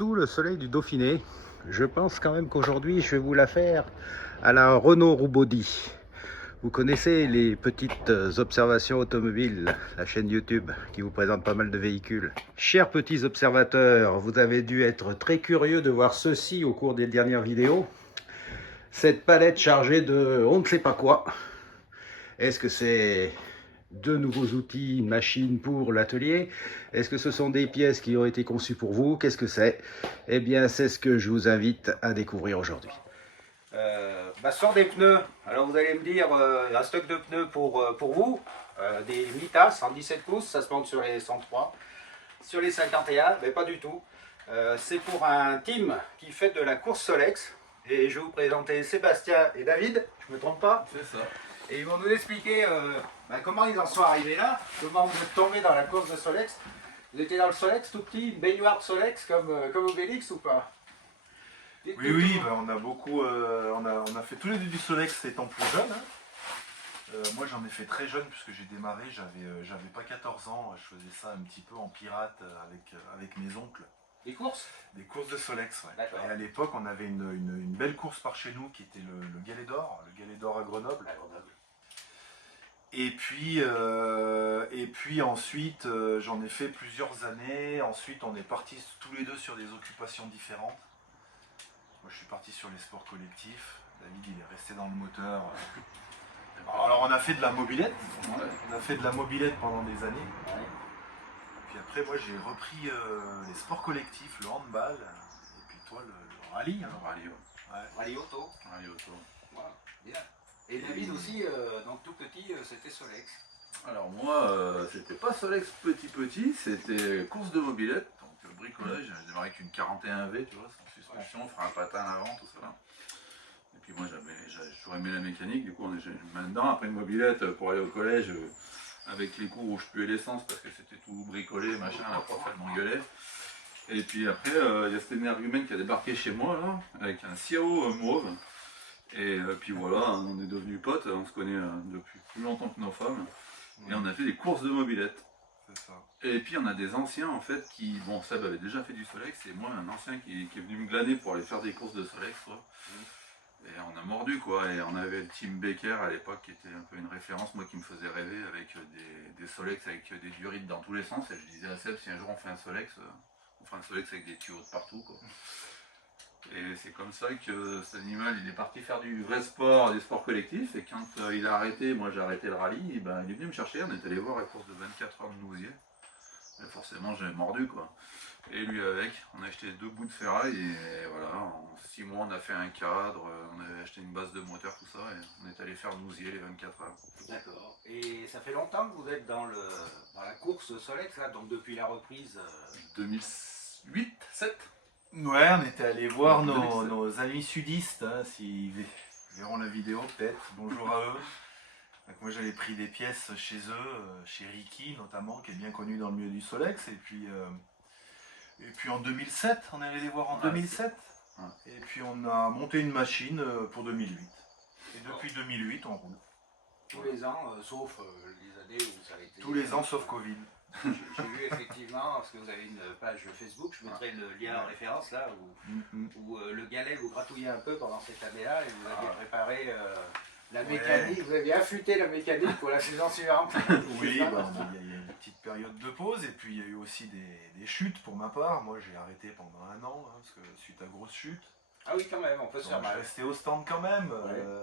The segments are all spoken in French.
sous le soleil du Dauphiné. Je pense quand même qu'aujourd'hui, je vais vous la faire à la Renault Roubaudy. Vous connaissez les petites observations automobiles, la chaîne YouTube qui vous présente pas mal de véhicules. Chers petits observateurs, vous avez dû être très curieux de voir ceci au cours des dernières vidéos. Cette palette chargée de on ne sait pas quoi. Est-ce que c'est de nouveaux outils, machines pour l'atelier? Est-ce que ce sont des pièces qui ont été conçues pour vous? Qu'est-ce que c'est? Eh bien, c'est ce que je vous invite à découvrir aujourd'hui. Sur des pneus, alors vous allez me dire, un stock de pneus pour vous, des Mitas 117 pouces, ça se monte sur les 103, sur les 51, mais pas du tout. C'est pour un team qui fait de la course Solex, et je vais vous présenter Sébastien et David, je me trompe pas? C'est ça. Et ils vont nous expliquer comment ils en sont arrivés là, comment vous êtes tombés dans la course de Solex. Vous étiez dans le Solex tout petit, une baignoire de Solex comme Obélix ou pas? Oui, on a beaucoup, on a fait tous les deux du Solex étant plus jeune. Moi j'en ai fait très jeune puisque j'ai démarré, j'avais pas 14 ans, je faisais ça un petit peu en pirate avec mes oncles. Des courses? Des courses de Solex, ouais. D'accord. Et à l'époque on avait une belle course par chez nous qui était le Galet d'Or à Grenoble. Et puis ensuite j'en ai fait plusieurs années, ensuite on est partis tous les deux sur des occupations différentes. Moi je suis parti sur les sports collectifs, David il est resté dans le moteur. Alors on a fait de la mobilette, pendant des années. Puis après moi j'ai repris les sports collectifs, le handball, et puis toi le rallye. Hein. Rallye auto. Rallye auto. Voilà, bien. Et David aussi, donc tout petit, c'était Solex. Alors moi, c'était pas Solex petit, c'était course de mobilette, donc bricolage. J'ai démarré avec une 41V, tu vois, sans suspension, frein à patin à l'avant, tout ça. Et puis moi, j'ai toujours aimé la mécanique, du coup, j'ai maintenant, après une mobilette, pour aller au collège, avec les cours où je puais l'essence, parce que c'était tout bricolé, machin, la prof, elle m'engueulait. Et puis après, il y a cet énergumène qui a débarqué chez moi, là, avec un Ciao mauve. Et puis voilà, on est devenus potes, on se connaît depuis plus longtemps que nos femmes. Et on a fait des courses de mobilette. C'est ça. Et puis on a des anciens en fait qui, bon Seb avait déjà fait du Solex et moi un ancien qui est venu me glaner pour aller faire des courses de Solex quoi. Et on a mordu quoi, et on avait le team Becker à l'époque qui était un peu une référence, moi qui me faisait rêver avec des Solex avec des durites dans tous les sens. Et je disais à Seb, si un jour on fait un Solex, on fera un Solex avec des tuyaux de partout quoi. Et c'est comme ça que cet animal il est parti faire du vrai sport, des sports collectifs, et quand il a arrêté, moi j'ai arrêté le rallye, et ben, il est venu me chercher, on est allé voir la course de 24 heures de Nousier. Et forcément j'avais mordu quoi. Et lui avec, on a acheté 2 bouts de ferraille et voilà, en 6 mois on a fait un cadre, on avait acheté une base de moteur, tout ça, et on est allé faire Nousier les 24 heures. D'accord. Et ça fait longtemps que vous êtes dans la course Solex, là, donc depuis la reprise 2008, 7. Ouais, on était allé voir 2007. nos amis sudistes, hein, s'ils verront la vidéo peut-être, bonjour à eux. Donc moi j'avais pris des pièces chez eux, chez Ricky notamment, qui est bien connu dans le milieu du Solex, et puis en 2007, on est allé les voir en 2007, et puis on a monté une machine pour 2008. Et depuis 2008 on roule. tous les ans, sauf les années où ça a été... Tous les ans sauf Covid. J'ai vu effectivement, parce que vous avez une page Facebook, je mettrai le lien en référence là, où le galet vous gratouillait un peu pendant cette année-là, et vous aviez préparé la mécanique, vous aviez affûté la mécanique pour la saison suivante. Oui, il y a eu une petite période de pause, et puis il y a eu aussi des chutes pour ma part. Moi j'ai arrêté pendant 1 an, hein, parce que suite à grosse chute. Ah oui, quand même, on peut se faire Je suis mal. resté au stand quand même,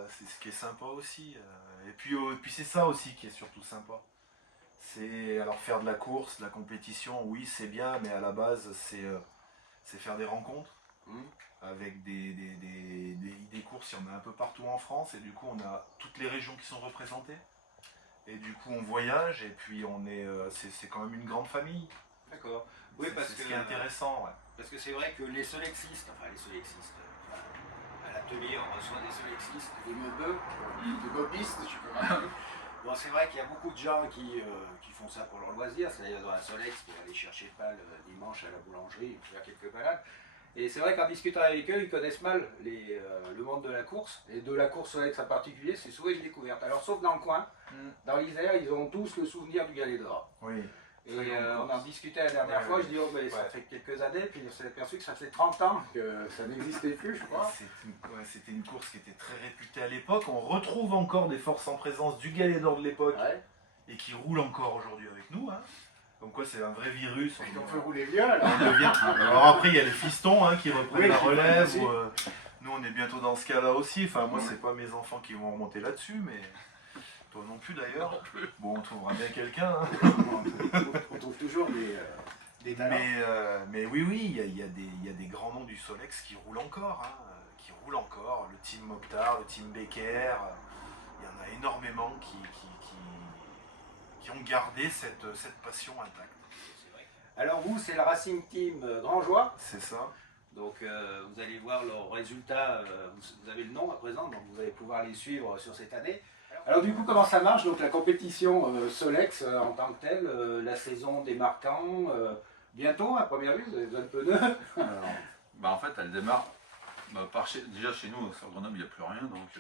c'est ce qui est sympa aussi. Et puis c'est ça aussi qui est surtout sympa. C'est alors faire de la course, de la compétition, oui c'est bien, mais à la base c'est faire des rencontres avec des courses, il y en a un peu partout en France, et du coup on a toutes les régions qui sont représentées. Et du coup on voyage, et puis c'est quand même une grande famille. D'accord. Oui, parce que c'est ce qui est intéressant. Ouais. Parce que c'est vrai que les Solexistes, à l'atelier on reçoit des Solexistes, des meubeux, des bobistes, je sais pas. Bon, c'est vrai qu'il y a beaucoup de gens qui font ça pour leur loisir, c'est-à-dire dans un Solex pour aller chercher pas le dimanche à la boulangerie et faire quelques balades. Et c'est vrai qu'en discutant avec eux, ils connaissent mal le monde de la course, et de la course Solex en particulier, c'est souvent une découverte. Alors sauf dans le coin, dans l'Isère, ils ont tous le souvenir du Galet d'Or. Oui. Et on en discutait la dernière fois, je dis, oh, ben, ça fait quelques années, puis on s'est aperçu que ça fait 30 ans que ça n'existait plus, je crois. C'était une course qui était très réputée à l'époque. On retrouve encore des forces en présence du Galet d'Or de l'époque et qui roulent encore aujourd'hui avec nous. Hein. Comme quoi c'est un vrai virus. On peut rouler vieux alors. Alors après il y a les fistons qui reprennent la relève. Nous on est bientôt dans ce cas-là aussi. Enfin moi c'est pas mes enfants qui vont remonter là-dessus, mais toi non plus d'ailleurs. Bon on trouvera bien quelqu'un. Hein. On trouve toujours des talents. Mais oui, il y a des grands noms du Solex qui roulent encore. Hein, qui roulent encore. Le team Mokhtar, le team Becker. Il y en a énormément qui ont gardé cette passion intacte. Alors vous, c'est le Racing Team Grandjoie. C'est ça. Donc vous allez voir leurs résultats, vous avez le nom à présent, donc vous allez pouvoir les suivre sur cette année. Alors du coup, comment ça marche? Donc la compétition Solex en tant que telle, la saison démarre quand? Bientôt, à première vue, vous avez besoin de pneus. Bah en fait, elle démarre déjà chez nous, sur Grenoble, il n'y a plus rien, donc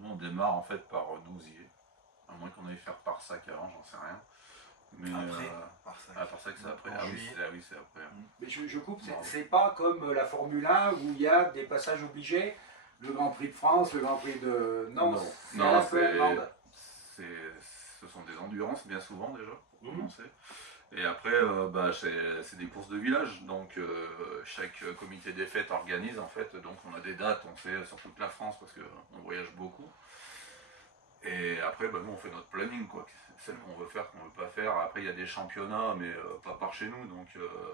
nous on démarre en fait par Douzier. À moins qu'on aille faire par sac avant, j'en sais rien. Mais après, par sac. Ah, par sac c'est après. Ah oui, c'est après. Mais je coupe, c'est pas comme la Formule 1 où il y a des passages obligés, le Grand Prix de France, le Grand Prix de... Non, ce sont des endurances bien souvent déjà, pour commencer. Et après, c'est des courses de village, donc chaque comité des fêtes organise en fait, donc on a des dates, on fait sur toute la France parce qu'on voyage beaucoup. Et après, nous on fait notre planning, quoi. Celle qu'on veut faire, qu'on veut pas faire. Après, il y a des championnats, mais pas par chez nous, donc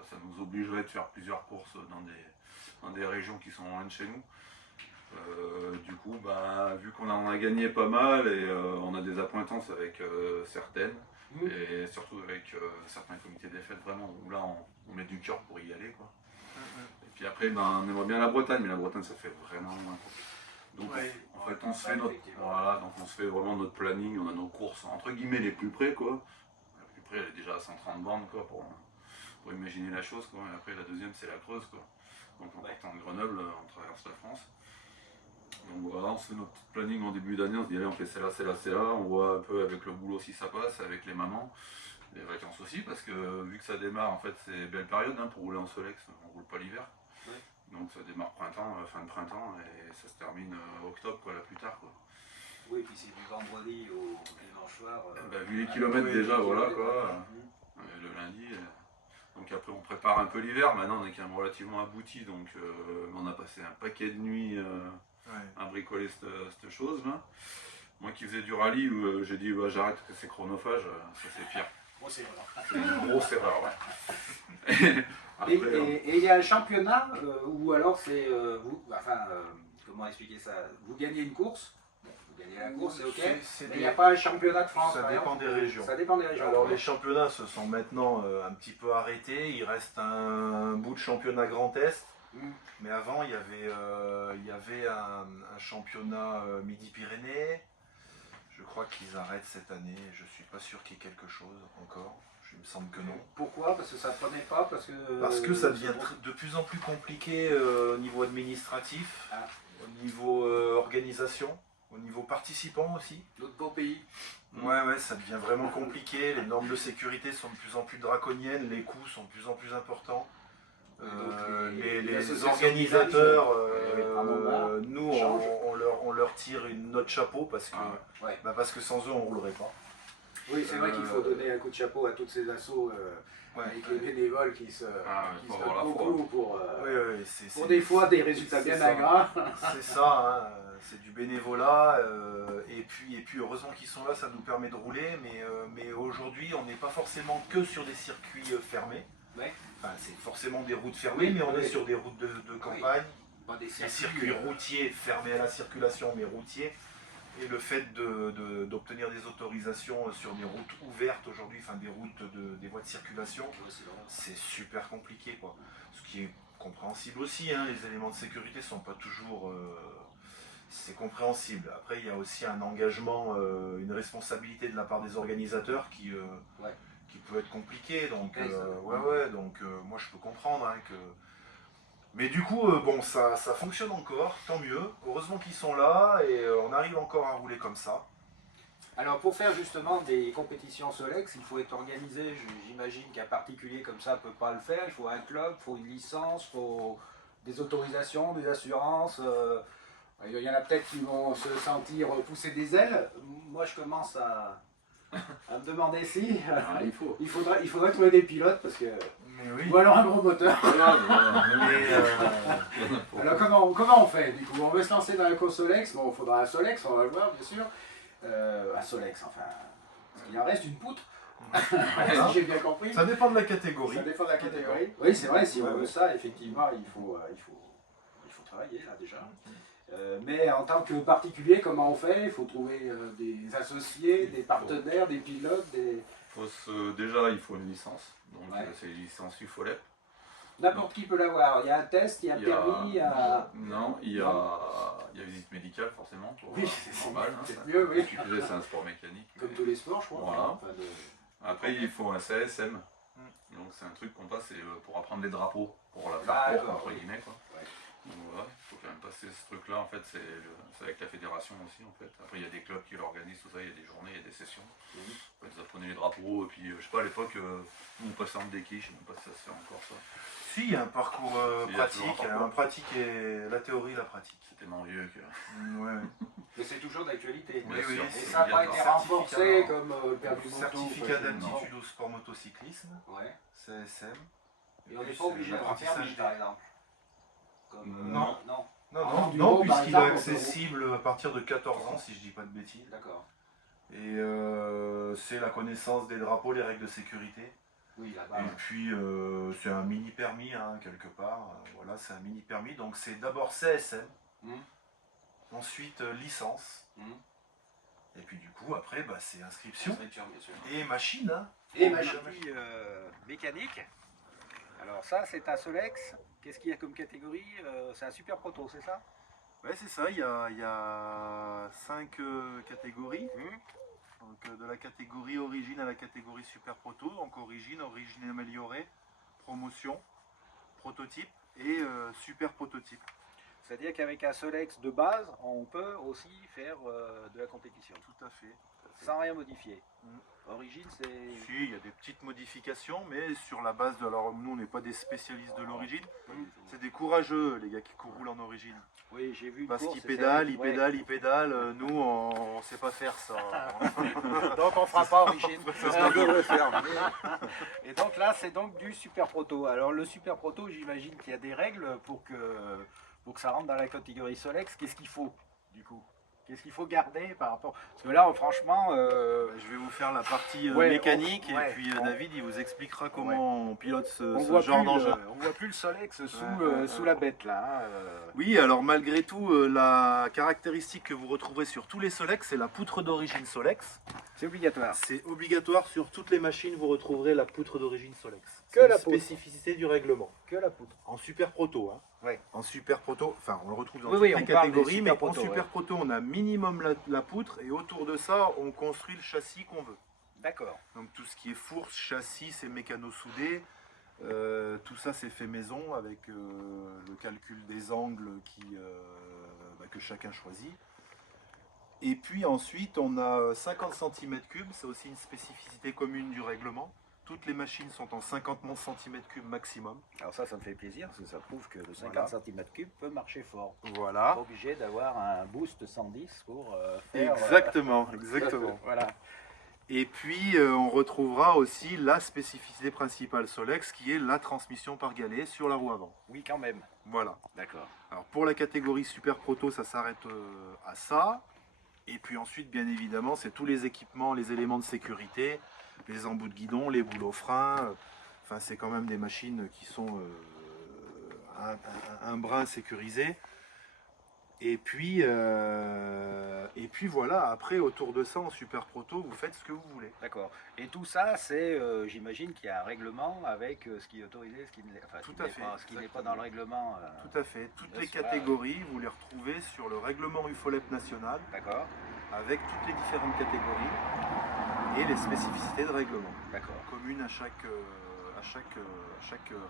ça nous obligerait de faire plusieurs courses dans des régions qui sont loin de chez nous. Du coup, vu qu'on en a gagné pas mal et on a des accointances avec certaines, et surtout avec certains comités des fêtes, vraiment, où là on met du cœur pour y aller, quoi. Et puis après, on aimerait bien la Bretagne, mais la Bretagne ça fait vraiment loin, quoi. Donc en fait on se fait donc on se fait vraiment notre planning, on a nos courses entre guillemets les plus près, quoi. La plus près elle est déjà à 130 bornes, quoi, pour imaginer la chose, quoi. Et après la deuxième c'est la Creuse, quoi. Donc en partant de Grenoble, on traverse la France. Donc voilà, on se fait notre petit planning en début d'année, on se dit allez on fait celle-là, celle-là, celle-là, on voit un peu avec le boulot si ça passe, avec les mamans, les vacances aussi, parce que vu que ça démarre en fait c'est belle période pour rouler en Solex, on roule pas l'hiver. Donc ça démarre printemps, fin de printemps, et ça se termine octobre, quoi, la plus tard, quoi. Oui, puis c'est du vendredi au dimanche soir. Vu les kilomètres déjà, voilà, quoi. Le lundi. Donc après on prépare un peu l'hiver, maintenant on est quand même relativement abouti, donc on a passé un paquet de nuits à bricoler cette chose là. Moi qui faisais du rallye, j'ai dit j'arrête que c'est chronophage, ça c'est pire. Grosse erreur. C'est une grosse erreur, ouais. Après, et il y a un championnat où alors c'est comment expliquer ça? Vous gagnez une course, vous gagnez la course, c'est ok, mais il n'y a pas un championnat de France. Ça dépend des régions. Ça dépend des régions. Alors les championnats se sont maintenant un petit peu arrêtés, il reste un bout de championnat Grand Est, mais avant il y avait un championnat Midi-Pyrénées. Je crois qu'ils arrêtent cette année, je suis pas sûr qu'il y ait quelque chose encore. Il me semble que non. Pourquoi? Parce que ça ne prenait pas? Parce que ça devient de plus en plus compliqué au niveau administratif, au niveau organisation, au niveau participants aussi. D'autres beaux pays. Ouais, ça devient vraiment compliqué. Les normes de sécurité sont de plus en plus draconiennes, les coûts sont de plus en plus importants. Les organisateurs, nous, on leur tire notre chapeau parce que sans eux, on ne roulerait pas. Oui, c'est vrai qu'il faut donner un coup de chapeau à toutes ces assos avec les bénévoles qui se donnent beaucoup pour des fois des résultats bien ingrats. C'est ça, c'est du bénévolat. Et puis heureusement qu'ils sont là, ça nous permet de rouler. Mais aujourd'hui, on n'est pas forcément que sur des circuits fermés. Enfin, c'est forcément des routes fermées, mais on est sur des routes de campagne. Pas des circuits routiers fermés à la circulation, mais routiers. Et le fait d'obtenir des autorisations sur des routes ouvertes aujourd'hui, enfin des routes des voies de circulation, c'est super compliqué, quoi. Ce qui est compréhensible aussi, les éléments de sécurité ne sont pas toujours... c'est compréhensible. Après, il y a aussi un engagement, une responsabilité de la part des organisateurs qui peut être compliqué. Donc, moi je peux comprendre que... Mais du coup, ça fonctionne encore, tant mieux. Heureusement qu'ils sont là et on arrive encore à rouler comme ça. Alors pour faire justement des compétitions Solex, il faut être organisé. J'imagine qu'un particulier comme ça ne peut pas le faire. Il faut un club, il faut une licence, il faut des autorisations, des assurances. Il y en a peut-être qui vont se sentir pousser des ailes. Moi je commence à me demander si Ah, il faut. il faudrait trouver des pilotes parce que Mais oui. ou alors un gros moteur. Et, Alors comment on fait du coup? On veut se lancer dans la course Solex. Bon, il faudra un Solex, on va le voir bien sûr. Un Solex, enfin, il en reste une poutre. Si j'ai bien compris. ça dépend de la catégorie. Ça dépend de la catégorie. Oui, c'est vrai, si on veut ça, effectivement, il faut travailler là déjà. Mais en tant que particulier, comment on fait? Il faut trouver des associés, des partenaires, des pilotes, des... Déjà, il faut une licence. Donc, Ouais. c'est une licence UFOLEP. N'importe qui peut l'avoir. Il y a un test, il y a un permis, il y a... Non, il y a visite médicale forcément. Oui, c'est normal. peut-être mieux, oui. Qui plus est, c'est un sport mécanique. Comme mais- tous les sports, je crois. Voilà. Enfin, Après, il faut un CSM. Donc, c'est un truc qu'on passe pour apprendre les drapeaux, pour la faire D'accord, courte, entre oui. guillemets. Quoi. Ouais. Donc, voilà, il faut quand même passer ce truc-là. En fait, c'est avec la fédération aussi. En fait. Après, il y a des clubs qui l'organisent, tout ça. Il y a des journées, il y a des sessions. Mhm. Vous apprenez les drapeaux. Et puis, je sais pas, à l'époque, nous, on passait en déquille. Je sais même pas si ça se fait encore ça. Si, il y a un parcours Si, il y a toujours un pratique, parcours. un pratique et la théorie, la pratique. C'est tellement vieux que. Ouais. Mais c'est toujours d'actualité. Oui, Oui, oui, sûr. Et c'est ça n'a pas bien été sûr. renforcé comme le permis moto. Certificat enfin, d'aptitude au sport motocyclisme, Ouais. CSM. Et on n'est Plus, pas obligé d'avoir un permis, l'apprentissage par exemple. Comme, Non. non. Non, En non, enduro, non, par puisqu'il est exemple, on peut- accessible à partir de 14 ans, si je dis pas de bêtises. D'accord. Et c'est la connaissance des drapeaux, les règles de sécurité. Oui, là-bas. Et puis c'est un mini permis, hein, quelque part. Voilà, c'est un mini permis. Donc c'est d'abord CSM, Mhm. ensuite licence. Mhm. Et puis du coup, après, bah, c'est inscription. Inscription, bien sûr. Et machine, hein. Et machine mécanique. Alors ça, c'est un Solex. Qu'est-ce qu'il y a comme catégorie? C'est un super proto, c'est ça? Ouais, c'est ça, il y a 5 catégories. Donc, de la catégorie origine à la catégorie super proto. Donc origine, origine améliorée, promotion, prototype et super prototype. C'est-à-dire qu'avec un Solex de base, on peut aussi faire de la compétition. Tout à fait. Sans rien modifier. Mhm. Origine, c'est... Si, il y a des petites modifications, mais sur la base de... Alors nous, on n'est pas des spécialistes de l'origine. C'est des courageux, les gars qui roulent en origine. Oui, j'ai vu une Parce course, qu'ils et c'est pédalent, vrai ils que- ouais. pédalent, ils pédalent. Nous, on ne sait pas faire ça. Donc on fera pas origine. C'est ce qu'on devrait faire. Et donc là, c'est donc du super proto. Alors le super proto, j'imagine qu'il y a des règles pour que ça rentre dans la catégorie Solex. Qu'est-ce qu'il faut du coup? Qu'est-ce qu'il faut garder par rapport... Parce que là, franchement... Je vais vous faire la partie Ouais, mécanique ouais, et puis on- David il vous expliquera comment on pilote on ce voit genre plus d'engin. on voit plus le Solex sous, Ouais, sous la bête là. Oui, alors malgré tout, la caractéristique que vous retrouverez sur tous les Solex, c'est la poutre d'origine Solex. C'est obligatoire. C'est obligatoire sur toutes les machines, vous retrouverez la poutre d'origine Solex. Que C'est la une poutre. spécificité du règlement. Que la poutre. En super proto, hein. Ouais. En super proto, enfin on le retrouve dans Oui, toutes oui, les on parle des catégories, super mais proto, en super ouais. proto, on a minimum la poutre et autour de ça, on construit le châssis qu'on veut. D'accord. Donc tout ce qui est fourche, châssis, c'est mécano-soudé. Tout ça c'est fait maison avec le calcul des angles que chacun choisit. Et puis ensuite on a 50 cm3, c'est aussi une spécificité commune du règlement. Toutes les machines sont en 50 cm3 maximum. Alors ça me fait plaisir, parce que ça prouve que le 50 Voilà. cm3 peut marcher fort. Voilà. Pas obligé d'avoir un boost 110 pour faire... Exactement, exactement. Voilà. Et puis on retrouvera aussi la spécificité principale Solex qui est la transmission par galet sur la roue avant. Oui, quand même. Voilà. D'accord. Alors pour la catégorie super proto, ça s'arrête à ça. Et puis ensuite, bien évidemment, c'est tous les équipements, les éléments de sécurité, les embouts de guidon, les boulots freins. Enfin, c'est quand même des machines qui sont un brin sécurisé. Et puis voilà, après, autour de ça, en super proto, vous faites ce que vous voulez. D'accord. Et tout ça, c'est, j'imagine qu'il y a un règlement avec ce qui est autorisé, ce qui ne l'est, enfin, Tout ce qui à n'est fait, pas, ce qui n'est pas exactement. dans le règlement. Tout à fait. Toutes Bien les sûr. catégories, vous les retrouvez sur le règlement UFOLEP national, D'accord. avec toutes les différentes catégories et les spécificités de règlement, D'accord. communes à chaque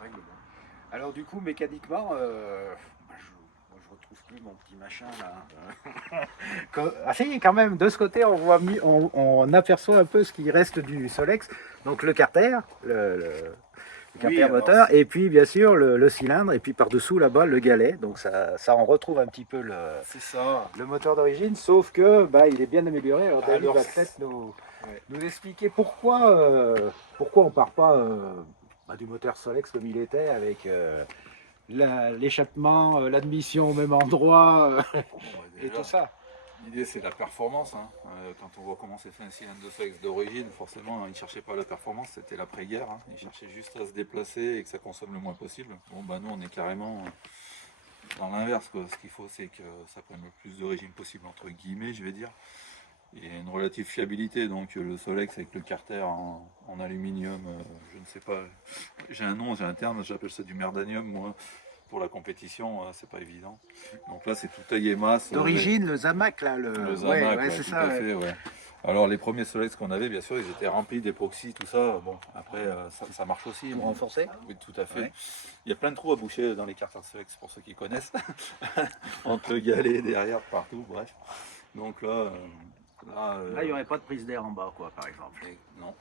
règlement. Alors du coup, mécaniquement, moi, je retrouve plus mon petit machin là. Ah si, quand même, de ce côté, on voit on aperçoit un peu ce qui reste du Solex. Donc le carter, le carter moteur, et puis bien sûr le cylindre, et puis par-dessous là-bas le galet. Donc ça en retrouve un petit peu le moteur d'origine, sauf que il est bien amélioré. Alors David va peut-être nous expliquer pourquoi on part pas du moteur Solex comme il était, avec l'échappement, l'admission au même endroit et tout ça. L'idée c'est la performance. Hein. Quand on voit comment c'est fait un cylindre de Solex d'origine, forcément ils ne cherchaient pas la performance, c'était l'après-guerre. Hein. Ils cherchaient juste à se déplacer et que ça consomme le moins possible. Bon nous on est carrément dans l'inverse. Ce qu'il faut c'est que ça prenne le plus d'origine possible, entre guillemets je vais dire. Il y a une relative fiabilité, donc le Solex avec le carter en aluminium, je ne sais pas, j'ai un nom, j'ai un terme, j'appelle ça du merdanium moi. Pour la compétition, c'est pas évident. Donc là, c'est tout taillé masse. D'origine, le Zamac, là. Le Zamac, c'est ça. Fait, ouais. Alors, les premiers Solex qu'on avait, bien sûr, ils étaient remplis d'époxy, tout ça. Bon, après, ça marche aussi. Pour renforcer ? Oui, tout à fait. Ouais. Il y a plein de trous à boucher dans les carters Solex, pour ceux qui connaissent. Entre le galet, derrière, partout, bref. Donc là... Là, il n'y aurait pas de prise d'air en bas, quoi, par exemple. Non.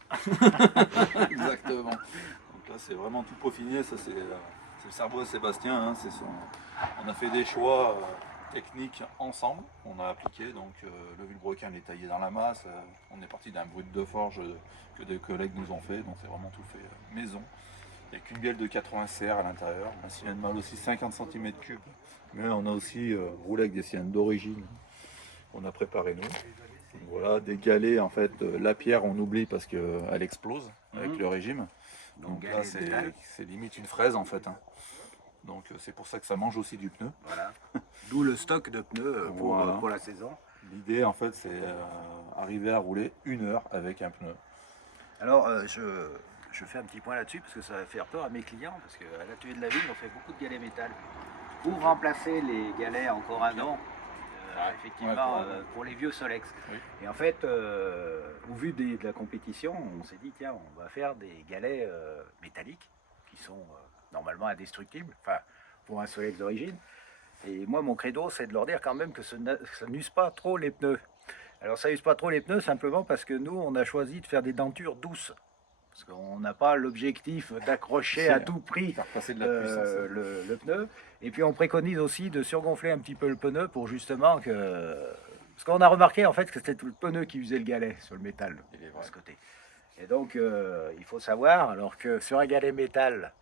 Exactement. Donc là, c'est vraiment tout peaufiné. Ça, c'est le cerveau de Sébastien. Hein, on a fait des choix techniques ensemble. On a appliqué. Donc, le vilebrequin, il est taillé dans la masse. On est parti d'un brut de forge que des collègues nous ont fait. Donc, c'est vraiment tout fait maison. Il n'y a qu'une bielle de 80 CR à l'intérieur. Un cylindre mâle aussi 50 cm3. Mais on a aussi roulé avec des cylindres d'origine. On a préparé nous. Voilà, des galets, en fait, la pierre on oublie parce qu'elle explose avec le régime. Donc là c'est limite une fraise en fait. Hein. Donc c'est pour ça que ça mange aussi du pneu. Voilà. D'où le stock de pneus pour la saison. L'idée en fait c'est arriver à rouler 1 heure avec un pneu. Alors je fais un petit point là-dessus parce que ça va faire peur à mes clients, parce qu'à l'atelier de la ville on fait beaucoup de galets métal. Pour remplacer les galets en corindon. Effectivement, pour les vieux Solex. Oui. Et en fait, au vu de la compétition, on s'est dit, tiens, on va faire des galets métalliques qui sont normalement indestructibles, enfin, pour un Solex d'origine. Et moi, mon credo, c'est de leur dire quand même que ça n'use pas trop les pneus. Alors, ça n'use pas trop les pneus simplement parce que nous, on a choisi de faire des dentures douces. Parce qu'on n'a pas l'objectif d'accrocher à tout prix le pneu. Et puis on préconise aussi de surgonfler un petit peu le pneu pour justement que... Parce qu'on a remarqué en fait que c'était tout le pneu qui usait le galet sur le métal de ce côté. Et donc il faut savoir, alors que sur un galet métal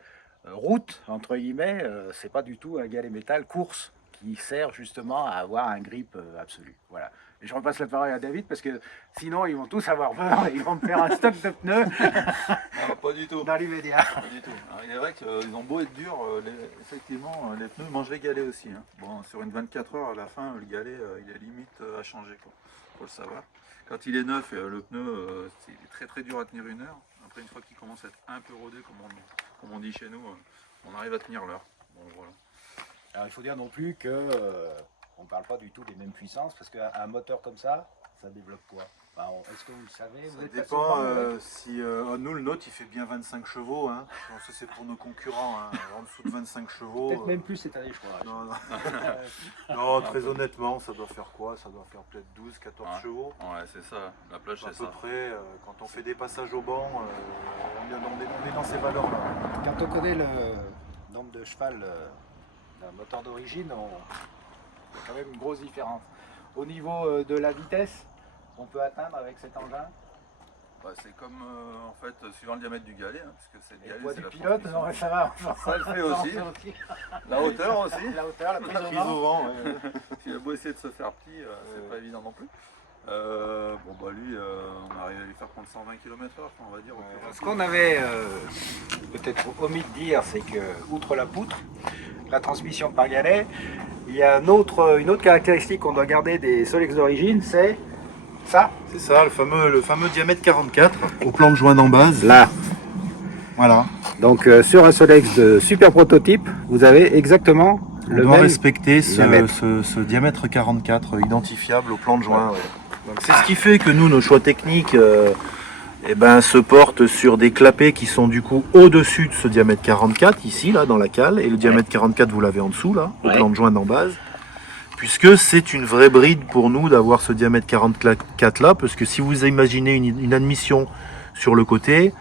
route, entre guillemets, c'est pas du tout un galet métal course qui sert justement à avoir un grip absolu. Voilà. Et je repasse la parole à David parce que sinon ils vont tous avoir peur, ils vont me faire un stock de pneus. Non, pas du tout. Dans l'immédiat. Pas du tout. Alors, il est vrai qu'ils ont beau être durs, effectivement les pneus mangent les galets aussi. Hein. Bon, sur une 24 heures à la fin, le galet il est limite à changer. Faut le savoir. Quand il est neuf, le pneu il est très très dur à tenir 1 heure. Après une fois qu'il commence à être un peu rodé, comme on dit chez nous, on arrive à tenir l'heure. Bon, voilà. Alors il faut dire non plus que on ne parle pas du tout des mêmes puissances, parce qu'un moteur comme ça développe quoi? Enfin, est-ce que vous le savez? Ça dépend. Si nous, le nôtre, il fait bien 25 chevaux. Hein. Ça, c'est pour nos concurrents. Hein. En dessous de 25 chevaux. Peut-être même plus cette année, je crois. Non, non. Très honnêtement, ça doit faire quoi? Ça doit faire peut-être 12, 14 chevaux. Ouais, c'est ça. La plage, c'est ça. À peu près, quand on fait des passages au banc, on est dans ces valeurs-là. Quand on connaît le nombre de cheval d'un moteur d'origine, il y a quand même une grosse différence. Au niveau de la vitesse qu'on peut atteindre avec cet engin, c'est comme en fait suivant le diamètre du galet, hein, parce que c'est le galet, poids du pilote, non, ça va. Ça le fait aussi. La hauteur aussi. La hauteur, la prise au vent. S'il a beau essayer de se faire petit, c'est pas évident non plus. Lui, on arrive à lui faire prendre 120 km/h, on va dire. Ce qu'on avait peut-être omis de dire, c'est que, outre la poutre, la transmission par galet, il y a une autre caractéristique qu'on doit garder des Solex d'origine, c'est ça. C'est ça, le fameux diamètre 44 au plan de joint d'en base. Là. Voilà. Donc sur un Solex de super prototype, vous avez exactement le doit même respecter ce diamètre 44 identifiable au plan de joint. Ouais. Donc c'est ce qui fait que nous, nos choix techniques se portent sur des clapets qui sont du coup au-dessus de ce diamètre 44, ici, là, dans la cale, et le diamètre 44, vous l'avez en dessous, là, au plan de joint d'en base. puisque c'est une vraie bride pour nous d'avoir ce diamètre 44 là, parce que si vous imaginez une admission sur le côté,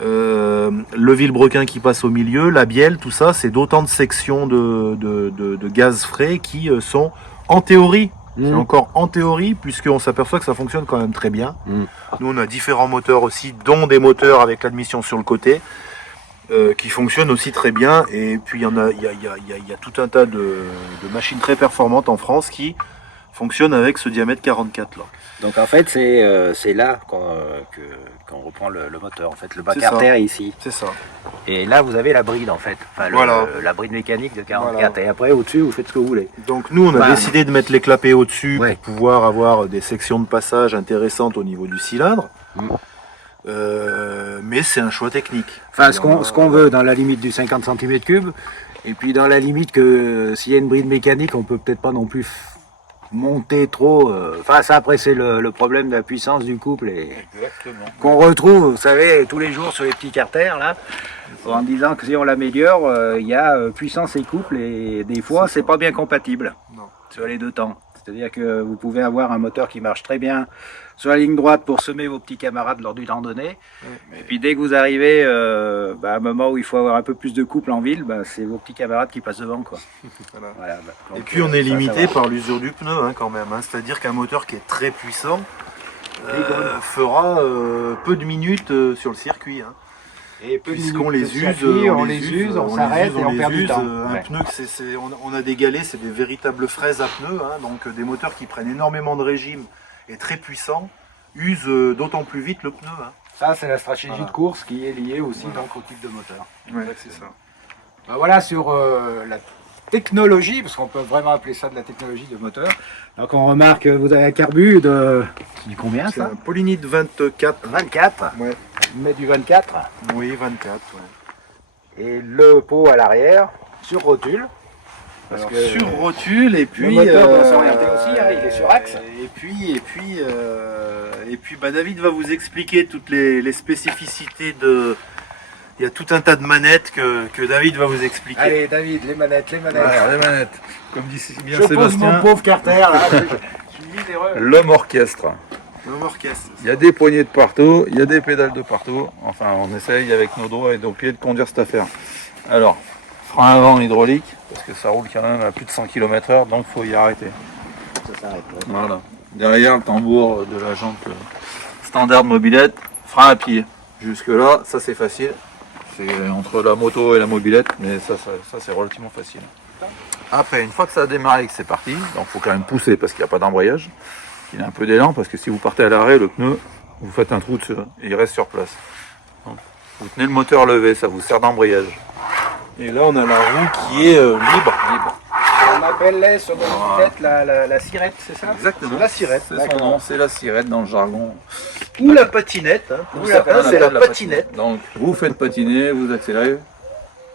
le vilebrequin qui passe au milieu, la bielle, tout ça, c'est d'autant de sections de gaz frais qui sont en théorie. C'est encore en théorie, puisqu'on s'aperçoit que ça fonctionne quand même très bien. Nous, on a différents moteurs aussi, dont des moteurs avec l'admission sur le côté, qui fonctionnent aussi très bien. Et puis, il y a tout un tas de machines très performantes en France qui fonctionnent avec ce diamètre 44 là. Donc en fait, c'est là qu'on reprend le moteur, en fait, le bas carter est ici. C'est ça. Et là, vous avez la bride, en fait, enfin, Voilà. La bride mécanique de 44. Voilà. Et après, au-dessus, vous faites ce que vous voulez. Donc nous, on a décidé de mettre les clapets au-dessus Ouais. pour pouvoir avoir des sections de passage intéressantes au niveau du cylindre. Mais c'est un choix technique. Enfin, ce qu'on veut dans la limite du 50 cm3, et puis dans la limite que s'il y a une bride mécanique, on peut peut-être pas non plus monter trop. Enfin, ça après, c'est le problème de la puissance du couple et qu'on retrouve, vous savez, tous les jours sur les petits carters là, en disant que si on l'améliore, il y a puissance et couple, et des fois, c'est pas bien compatible sur les deux temps. C'est-à-dire que vous pouvez avoir un moteur qui marche très bien sur la ligne droite pour semer vos petits camarades lors du randonnée. Et puis dès que vous arrivez à un moment où il faut avoir un peu plus de couple en ville, c'est vos petits camarades qui passent devant, quoi. Voilà, Et puis on est limité par l'usure du pneu quand même. C'est-à-dire qu'un moteur qui est très puissant fera peu de minutes sur le circuit. Et puisqu'on les use, on s'arrête et on perd du temps. Un pneu, on a des galets, c'est des véritables fraises à pneus, donc des moteurs qui prennent énormément de régime et très puissants, usent d'autant plus vite le pneu. Ça, c'est la stratégie de course qui est liée aussi donc, au type de moteur. Ouais, c'est ça. Voilà sur la technologie, parce qu'on peut vraiment appeler ça de la technologie de moteur. Donc on remarque que vous avez un carbu de combien C'est ça? un Polinite 24. 24. Ouais. On met du 24. Oui, 24. Ouais. Et le pot à l'arrière sur rotule. Alors, sur rotule, et puis le moteur doit s'orienter aussi, il est sur axe. Et puis David va vous expliquer toutes les spécificités de. Il y a tout un tas de manettes que David va vous expliquer. Allez David, les manettes. Les manettes. Comme dit si bien Je pose Sébastien, mon pauvre carter là. Je suis miséreux. l'homme orchestre. L'homme orchestre. Il y a des poignées de partout, il y a des pédales de partout. Enfin, on essaye avec nos doigts et nos pieds de conduire cette affaire. Alors, frein avant hydraulique, parce que ça roule quand même à plus de 100 km/h, donc il faut y arrêter. Ça s'arrête. Ouais. Voilà. Derrière, le tambour de la jante standard mobilette, frein à pied. Jusque là, ça c'est facile. C'est entre la moto et la mobilette, mais ça c'est relativement facile. Après, une fois que ça a démarré et que c'est parti, donc il faut quand même pousser parce qu'il n'y a pas d'embrayage. Il a un peu d'élan parce que si vous partez à l'arrêt, le pneu, vous faites un trou dessus et il reste sur place. Donc, vous tenez le moteur levé, ça vous sert d'embrayage. Et là, on a la roue qui est libre. On appelle sur notre tête la sirette, c'est ça? Exactement. La sirette. C'est son nom, c'est la sirette dans le jargon. Ou la patinette. Pour certains, c'est la patinette. Donc, vous faites patiner, vous accélérez.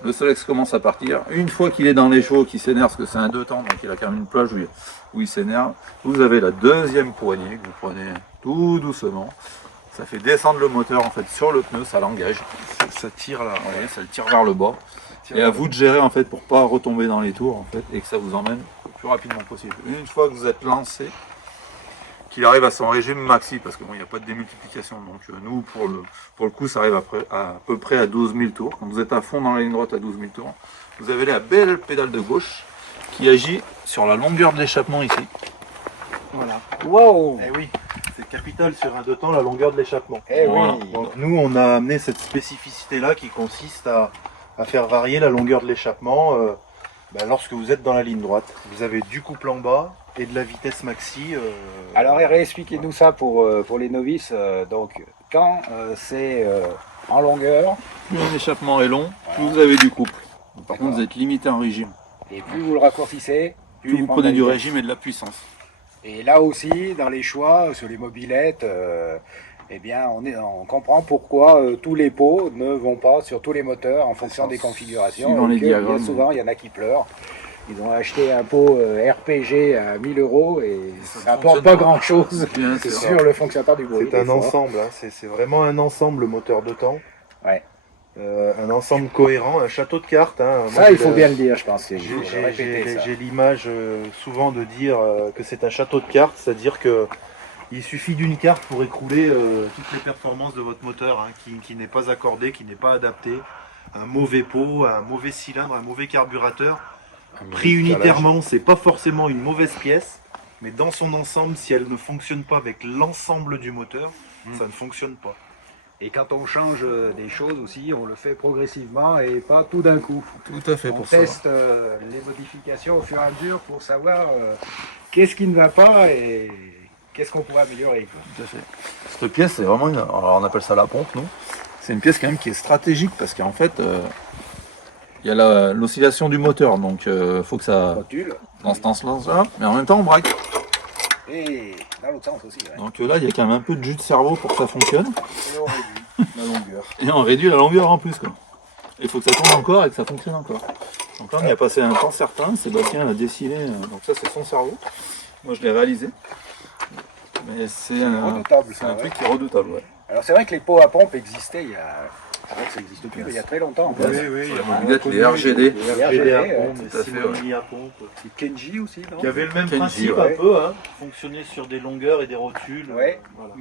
Le Solex commence à partir. Une fois qu'il est dans les chevaux, qu'il s'énerve, parce que c'est un 2 temps, donc il a quand même une plage où il s'énerve, vous avez la deuxième poignée que vous prenez tout doucement. Ça fait descendre le moteur en fait sur le pneu, ça l'engage. Ça tire là. Ouais, ça le tire vers le bas. Et à vous de gérer en fait pour pas retomber dans les tours en fait et que ça vous emmène le plus rapidement possible. Une fois que vous êtes lancé, qu'il arrive à son régime maxi, parce qu'il n'y a pas de démultiplication. Donc nous, pour le coup, ça arrive à peu près à 12 000 tours. Quand vous êtes à fond dans la ligne droite à 12 000 tours, vous avez la belle pédale de gauche qui agit sur la longueur de l'échappement ici. Voilà. Wow. Eh oui, c'est capital sur un 2 temps la longueur de l'échappement. Eh Voilà. oui. Donc nous, on a amené cette spécificité là qui consiste à faire varier la longueur de l'échappement lorsque vous êtes dans la ligne droite. Vous avez du couple en bas et de la vitesse maxi. Alors réexpliquez-nous ça pour les novices. Donc quand c'est en longueur, Plus l'échappement est long, plus vous avez du couple. Par contre, vous êtes limité en régime. et plus vous le raccourcissez, Plus il vous prend prenez de la du vitesse. régime et de la puissance. Et là aussi, dans les choix, sur les mobilettes, eh bien, on comprend pourquoi tous les pots ne vont pas sur tous les moteurs en fonction des configurations. Suivant les Et que, diagrammes. bien souvent, il y en a qui pleurent. Ils ont acheté un pot RPG à 1000 € et ça n'apporte pas grand-chose Bien sûr. sur le fonctionnement du bruit. C'est un des fois. ensemble, c'est vraiment un ensemble le moteur de temps. Ouais. un ensemble cohérent, un château de cartes. Hein. Moi, Ça, il faut bien le dire, je pense. J'ai l'image souvent de dire que c'est un château de cartes, c'est-à-dire que il suffit d'une carte pour écrouler toutes les performances de votre moteur, hein, qui n'est pas accordé, qui n'est pas adapté. Un mauvais pot, un mauvais cylindre, un mauvais carburateur. Pris unitairement, c'est pas forcément une mauvaise pièce, mais dans son ensemble, si elle ne fonctionne pas avec l'ensemble du moteur, ça ne fonctionne pas. Et quand on change des choses aussi, on le fait progressivement et pas tout d'un coup. Tout à fait On pour ça. teste les modifications au fur et à mesure pour savoir qu'est-ce qui ne va pas et qu'est-ce qu'on pourrait améliorer. Quoi. Tout à fait. Cette pièce, c'est vraiment une... Alors on appelle ça la pompe, nous. C'est une pièce quand même qui est stratégique parce qu'en fait, il y a l'oscillation du moteur, donc il faut que ça... Rotule. Dans ce sens-là, mais en même temps on braque. Et dans l'autre sens aussi. Ouais. Donc là, il y a quand même un peu de jus de cerveau pour que ça fonctionne. Et on réduit la longueur. Et on réduit la longueur en plus, quoi. Il faut que ça tourne encore et que ça fonctionne encore. Donc là, on y a passé un temps certain. Sébastien a dessiné. Donc ça, c'est son cerveau. Moi, je l'ai réalisé. Mais c'est Redoutable, c'est ça, un ouais. truc qui est redoutable. Ouais. Alors c'est vrai que les pots à pompe existaient il y a... C'est vrai que ça existe plus, mais il y a très longtemps. Oui, oui, Sur il y la a mobilette, un les RGD. Les RGD à ouais, pompe, tout à fait, Simonini à pompe. C'est Kenji aussi, non? Qui avait le même Kenji, principe ouais. un peu, hein, fonctionnait sur des longueurs et des rotules. Ouais. Voilà.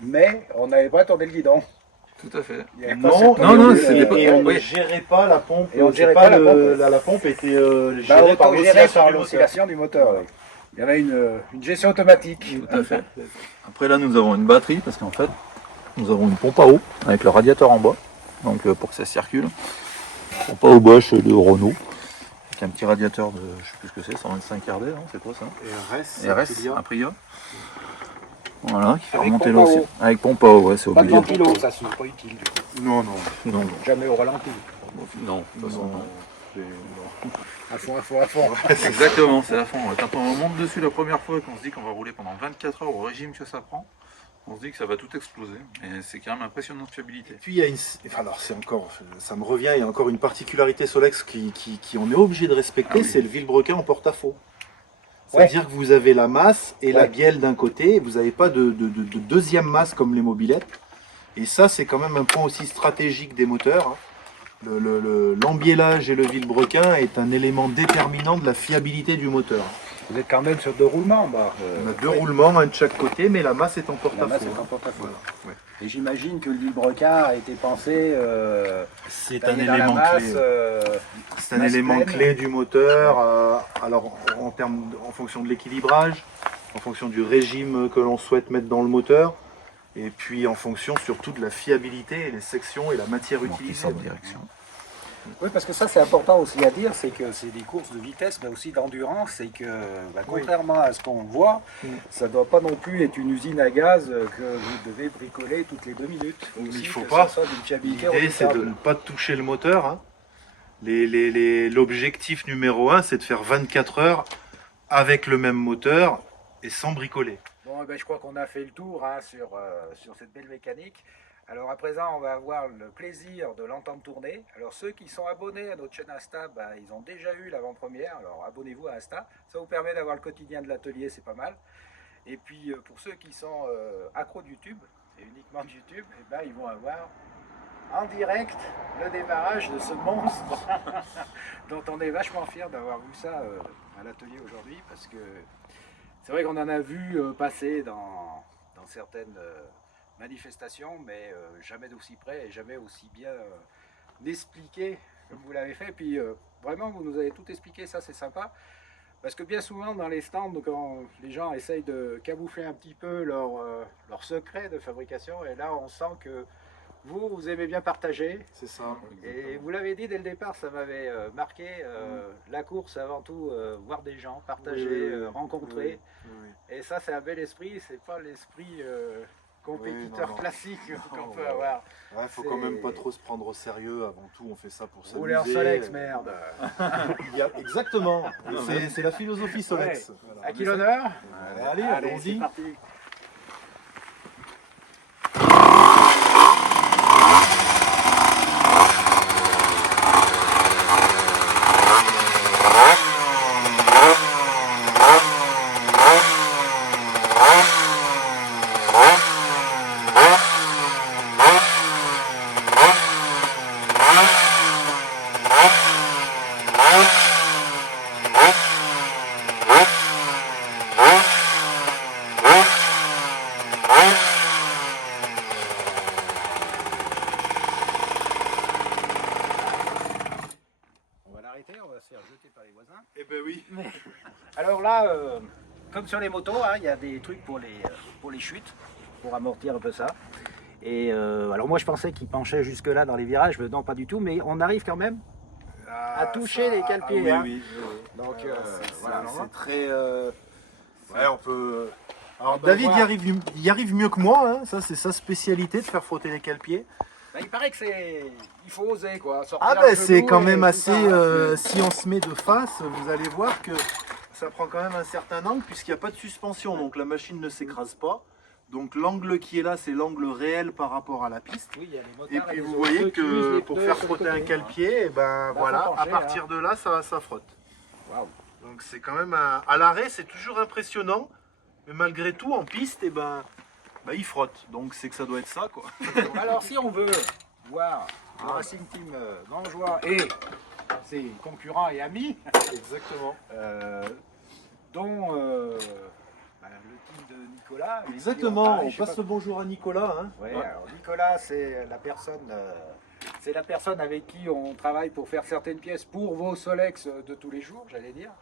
Mais on n'avait pas tourné le guidon. Tout à fait. Il y avait pas Non, cette non, non, tournure, c'était pas- Et on ne oui. gérait pas la pompe. Et on c'est gérait pas la pompe. La pompe était Bah, gérée par autogéré l'oscillation par du moteur. l'oscillation du moteur. Ouais. Il y avait une gestion automatique. Tout à fait. Après là, nous avons une batterie parce qu'en fait, nous avons une pompe à eau avec le radiateur en bois, donc pour que ça circule. Pompe à eau Bosch de Renault, avec un petit radiateur de, je sais plus ce que c'est, 125 RD, hein, c'est quoi ça? RS, Aprilia. Voilà, qui fait Avec remonter pompe l'eau à aussi. eau. Avec pompe à eau, ouais, c'est Pas de obligé. ventilo, ça c'est pas utile. Du coup. Non, non. Non, Jamais au ralenti. non, de toute façon, non. À fond, à fond, à fond. Exactement, c'est à fond. Quand on monte dessus la première fois et qu'on se dit qu'on va rouler pendant 24 heures au régime que ça prend, on se dit que ça va tout exploser. Et c'est quand même impressionnant de fiabilité. Puis il y a une. Enfin, alors c'est encore. Ça me revient, il y a encore une particularité Solex qui on est obligé de respecter, Ah oui. c'est le vilebrequin en porte-à-faux. C'est-à-dire que vous avez la masse et la Ouais. bielle d'un côté, et vous n'avez pas de deuxième masse comme les mobilettes. Et ça, c'est quand même un point aussi stratégique des moteurs. Hein. L'embiellage et le vilebrequin est un élément déterminant de la fiabilité du moteur. Vous êtes quand même sur 2 roulements. Bah, On a deux roulements, un de chaque côté, mais la masse est en La porte-à-faux. masse est en porte-à-faux. Voilà. Ouais. Et j'imagine que le vilebrequin a été pensé C'est un taillé dans la élément masse, clé. C'est un masse élément pleine. clé du moteur. Alors en fonction de l'équilibrage, en fonction du régime que l'on souhaite mettre dans le moteur, et puis en fonction surtout de la fiabilité et les sections et la matière utilisée. de direction. Oui, parce que ça c'est important aussi à dire, c'est que c'est des courses de vitesse, mais aussi d'endurance, et que bah, contrairement à ce qu'on voit, ça ne doit pas non plus être une usine à gaz que vous devez bricoler toutes les 2 minutes. Faut Il aussi faut que pas. ça soit d'une fiabilité L'idée c'est de redoutable. ne pas toucher le moteur. Hein. L'objectif numéro 1 c'est de faire 24 heures avec le même moteur et sans bricoler. Bon, ben, je crois qu'on a fait le tour hein, sur cette belle mécanique. Alors à présent, on va avoir le plaisir de l'entendre tourner. Alors ceux qui sont abonnés à notre chaîne Insta, ben, ils ont déjà eu l'avant-première. Alors abonnez-vous à Insta. Ça vous permet d'avoir le quotidien de l'atelier, c'est pas mal. Et puis pour ceux qui sont accros de YouTube, et uniquement de YouTube, eh ben, ils vont avoir en direct le démarrage de ce monstre dont on est vachement fiers d'avoir vu ça à l'atelier aujourd'hui, parce que c'est vrai qu'on en a vu passer dans certaines manifestations, mais jamais d'aussi près et jamais aussi bien expliqué comme vous l'avez fait. Puis vraiment, vous nous avez tout expliqué, ça c'est sympa. Parce que bien souvent dans les stands, quand les gens essayent de camoufler un petit peu leur secret de fabrication, et là on sent que vous aimez bien partager. C'est ça. Et vous l'avez dit dès le départ, ça m'avait marqué. La course, avant tout, voir des gens, partager, rencontrer. Et ça, c'est un bel esprit. C'est pas l'esprit compétiteur non. classique qu'on Non, peut ouais. avoir. Ouais, faut quand même pas trop se prendre au sérieux. Avant tout, on fait ça pour s'amuser. Rouler en Solex, merde. Exactement. C'est la philosophie Solex. Ouais. Voilà. À qui l'honneur? Allez, c'est allons-y. parti. comme sur les motos, hein, il y a des trucs pour les chutes, pour amortir un peu ça. Et alors moi je pensais qu'il penchait jusque là dans les virages, mais non pas du tout, mais on arrive quand même à toucher les cale-pieds. Oui, hein. oui. Donc C'est voilà. c'est très... Ouais, on peut... Alors On peut David voir. il y arrive mieux que moi, hein. Ça c'est sa spécialité de faire frotter les cale-pieds. Bah, il paraît que il faut oser quoi. Sortir Ah le ben c'est genou quand et même tout assez... ça, hein. si on se met de face, vous allez voir que ça prend quand même un certain angle puisqu'il n'y a pas de suspension, donc la machine ne s'écrase pas. Donc l'angle qui est là, c'est l'angle réel par rapport à la piste. Oui, il y a les motards Et puis les vous autres, voyez ceux qui usent que les pour pneus faire sur le frotter un côté. cale-pied, et ben Bah, voilà, faut à pencher, partir de là, ça frotte. Waouh. Donc c'est quand même à l'arrêt, c'est toujours impressionnant, mais malgré tout en piste, et ben il frotte. Donc c'est que ça doit être ça quoi. Bon, alors si on veut voir le Racing Team Gangeois et ses concurrents et amis, Exactement. dont bah, le team de Nicolas. avec qui Exactement. travaille, On je sais passe pas- le bonjour à Nicolas. Hein. Ouais, Ouais. alors Nicolas, c'est la personne avec qui on travaille pour faire certaines pièces pour vos Solex de tous les jours, j'allais dire,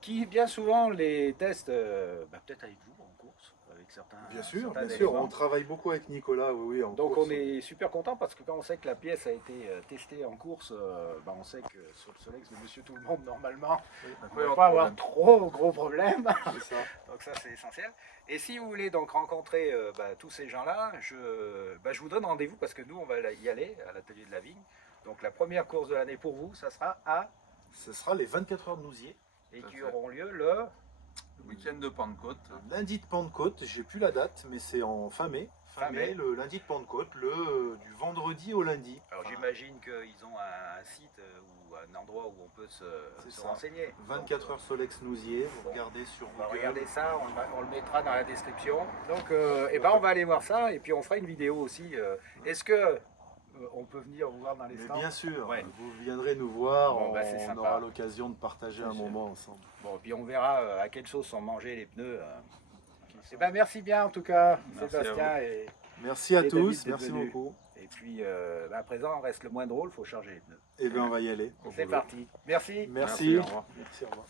qui bien souvent les teste, peut-être avec vous en course, avec certains. certains éléments. On travaille beaucoup avec Nicolas, oui, en Donc course. on est super content parce que quand on sait que la pièce a été testée en course, on sait que sur le Solex de Monsieur Tout le Monde, normalement, on ne va pas avoir trop gros problèmes. C'est ça. Donc ça c'est essentiel. Et si vous voulez donc rencontrer tous ces gens-là, je vous donne rendez-vous parce que nous on va y aller à l'atelier de la vigne. Donc la première course de l'année pour vous, ça sera à Ce sera les 24 heures de Nousier. et Tout à qui fait. auront lieu le Le week-end de Pentecôte. Lundi de Pentecôte, j'ai plus la date, mais c'est en fin mai. Fin mai. Le lundi de Pentecôte, du vendredi au lundi. Alors Enfin, j'imagine qu'ils ont un site ou un endroit où on peut se ça. renseigner. 24 heures Solex Nousier, vous regardez sur On va Google. regarder ça, on le mettra dans la description. Donc on va aller voir ça et puis on fera une vidéo aussi. Est-ce que on peut venir vous voir dans les Mais stands? bien sûr, Ouais. vous viendrez nous voir, Bon, c'est on sympa. aura l'occasion de partager un Bien sûr. moment ensemble. Bon, et puis on verra à quelle sauce sont mangés les pneus. Eh ben, merci bien en tout cas, Merci Sébastien. Et Merci à Et tous, David, d'être merci venu. beaucoup. puis à présent, reste le moins drôle, il faut charger les pneus. Et bien on va y aller. C'est parti. Merci. Merci, Merci, au revoir. merci, au revoir.